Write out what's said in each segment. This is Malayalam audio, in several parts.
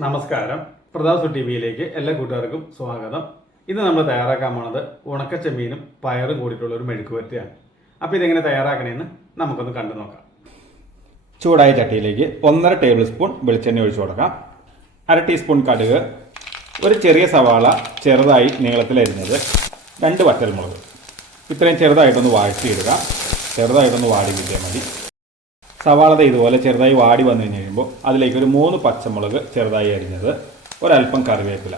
നമസ്കാരം. പ്രതാപ് ടി വിയിലേക്ക് എല്ലാ കൂട്ടുകാർക്കും സ്വാഗതം. ഇന്ന് നമ്മൾ തയ്യാറാക്കാൻ പോണത് ഉണക്കച്ചെമ്മീനും പയറും കൂടിയിട്ടുള്ള ഒരു മെഴുക്കുവരട്ടിയാണ് അപ്പോൾ ഇതെങ്ങനെ തയ്യാറാക്കണമെന്ന് നമുക്കൊന്ന് കണ്ടു നോക്കാം. ചൂടായ ചട്ടിയിലേക്ക് ഒന്നര ടേബിൾ സ്പൂൺ വെളിച്ചെണ്ണ ഒഴിച്ചു കൊടുക്കാം. അര ടീസ്പൂൺ കടുക് ഒരു ചെറിയ സവാള ചെറുതായി നീളത്തിൽ അരിഞ്ഞത് രണ്ട് വറ്റൽമുളക്. ഇത്രയും ചെറുതായിട്ടൊന്ന് വാഴ്ത്തിയിടുക. ചെറുതായിട്ടൊന്ന് വാടി കിട്ടിയാൽ മതി. സവാള ദേ ഇതുപോലെ ചെറുതായി വാടി വന്നു കഴിഞ്ഞ് കഴിയുമ്പോൾ അതിലേക്ക് ഒരു മൂന്ന് പച്ചമുളക് ചെറുതായി അരിഞ്ഞത് ഒരല്പം കറിവേപ്പില.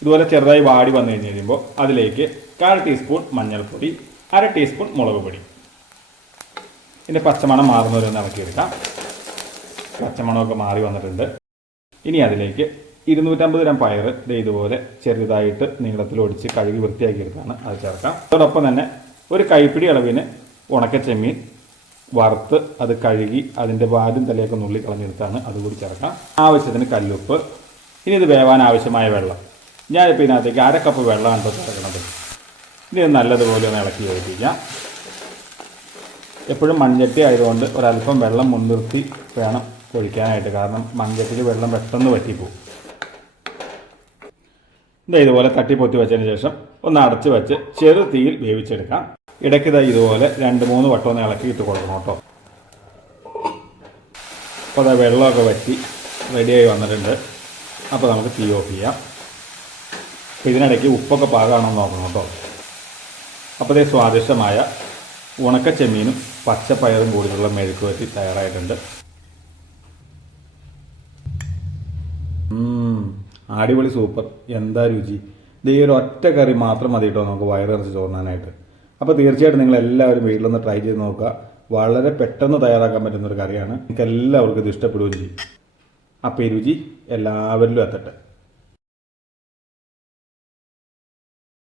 ഇതുപോലെ ചെറുതായി വാടി വന്നു കഴിഞ്ഞ് കഴിയുമ്പോൾ അതിലേക്ക് കാൽ ടീസ്പൂൺ മഞ്ഞൾപ്പൊടി അര ടീസ്പൂൺ മുളക് പൊടി. ഇതിന്റെ പച്ചമണം മാറുന്നവരൊന്ന് ഇളക്കിയെടുക്കാം. പച്ചമണമൊക്കെ മാറി വന്നിട്ടുണ്ട്. ഇനി അതിലേക്ക് ഇരുന്നൂറ്റമ്പത് ഗ്രാം പയർ ഇതുപോലെ ചെറുതായിട്ട് നീളത്തിൽ ഒടിച്ച് കഴുകി വൃത്തിയാക്കിയെടുത്താണ് അത് ചേർക്കാം. അതോടൊപ്പം തന്നെ ഒരു കൈപ്പിടി അളവിന് ഉണക്കച്ചെമ്മീൻ വറുത്ത് അത് കഴുകി അതിന്റെ വാദ്യം തലയൊക്കെ നുള്ളി കളഞ്ഞെടുത്താണ് അതുകൂടി ചേർക്കാം. ആവശ്യത്തിന് കല്ലുപ്പ് ഇനി ഇത് വേവാൻ ആവശ്യമായ വെള്ളം. ഞാനിപ്പോൾ ഇതിനകത്തേക്ക് അര കപ്പ് വെള്ളമാണ് ഇപ്പോൾ ചേർക്കുന്നത്. ഇനി ഇത് നല്ലതുപോലെ ഒന്ന് ഇളക്കി യോജിപ്പിക്കാം. എപ്പോഴും മൺചട്ടി ആയതുകൊണ്ട് ഒരല്പം വെള്ളം മുൻനിർത്തി വേണം ഒഴിക്കാനായിട്ട്. കാരണം മൺചട്ടിയിൽ വെള്ളം പെട്ടെന്ന് പറ്റിപ്പോവും ഇതാ ഇതുപോലെ തട്ടിപ്പൊത്തി വെച്ചതിന് ശേഷം ഒന്ന് അടച്ച് വെച്ച് ചെറു തീയിൽ വേവിച്ചെടുക്കാം. ഇടയ്ക്ക് ഇതാ ഇതുപോലെ രണ്ട് മൂന്ന് വട്ടം ഒന്ന് ഇളക്കി ഇട്ട് കൊടുക്കണം കേട്ടോ. അപ്പോൾ അതാ വെള്ളമൊക്കെ വറ്റി റെഡിയായി വന്നിട്ടുണ്ട്. അപ്പോൾ നമുക്ക് തീ ഓഫ് ചെയ്യാം. അപ്പോൾ ഇതിനിടയ്ക്ക് ഉപ്പൊക്കെ പാകാണോ നോക്കണം കേട്ടോ. അപ്പോൾ ഇതേ സ്വാദിഷ്ടമായ ഉണക്ക ചെമ്മീനും പച്ചപ്പയറും കൂടിയുള്ള മെഴുക്ക് വറ്റി തയ്യാറായിട്ടുണ്ട്. അടിപൊളി സൂപ്പർ. എന്താ രുചി? ഇത് ഒരു ഒറ്റ കറി മാത്രം മതി കേട്ടോ നമുക്ക് വയറിറച്ച് ചോർന്നാനായിട്ട് അപ്പോൾ തീർച്ചയായിട്ടും നിങ്ങൾ എല്ലാവരും വീട്ടിലൊന്ന് ട്രൈ ചെയ്ത് നോക്കുക. വളരെ പെട്ടെന്ന് തയ്യാറാക്കാൻ പറ്റുന്ന ഒരു കറിയാണ്. നിങ്ങൾക്ക് എല്ലാവർക്കും ഇത് ഇഷ്ടപ്പെടുകയും ചെയ്യും. അപ്പോൾ ഈ രുചി എല്ലാവരിലും എത്തട്ടെ.